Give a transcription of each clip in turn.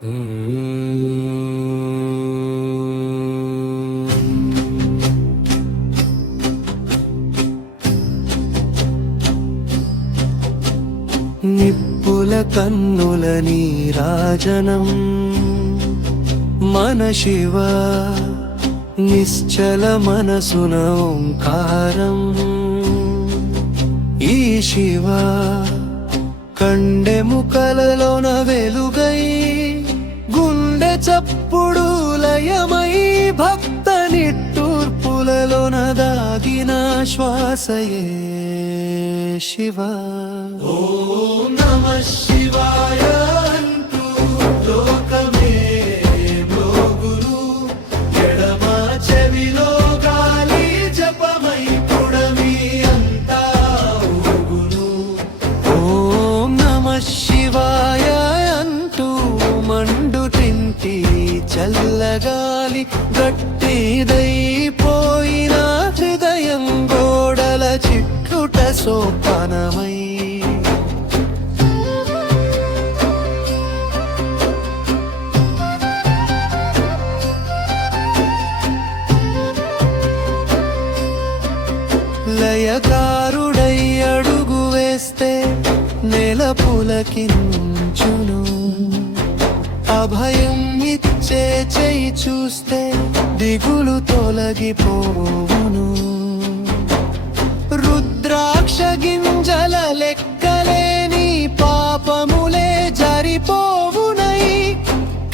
నిప్పుల కన్నుల నీరాజనం మన శివ నిశ్చల మనసున ఓంకారం ఈ శివ కండెముకలలోన వెలుగై గుండె చప్పుడు లయమై భక్త నిట్టూర్పులలోన దాగిన శ్వాసయే శివ. ఓం నమః శివాయ అంటూ లోకమే మ్రోగును, ఎడమ చెవిలో గాలి జపమై పుడమి అంతా ఊగును. ఓం నమః శివాయ అంటూ మండుటింటి చల్లగాలి గట్టిదైపోయిన హృదయం గోడల చిట్లుట సోపానమై లయకారుడై అడుగు వేస్తే నెల పులకించును, అభయం ఇచ్చే చేయి చూస్తే దిగులు తొలగిపోవును. రుద్రాక్ష గింజల లెక్కలేని పాపములే జరిపోవునై,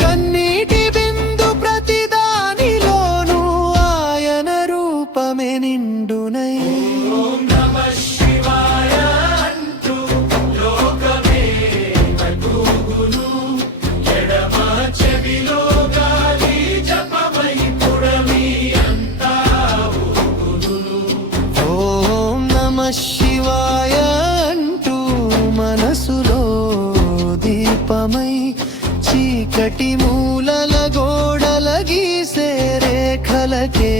కన్నీటి బిందు ప్రతిదానిలోనూ ఆయన రూపమే నిండునై. శివాయ అంటూ మనసులో దీపమై చీకటి మూలల గోడల గీసే రేఖలకే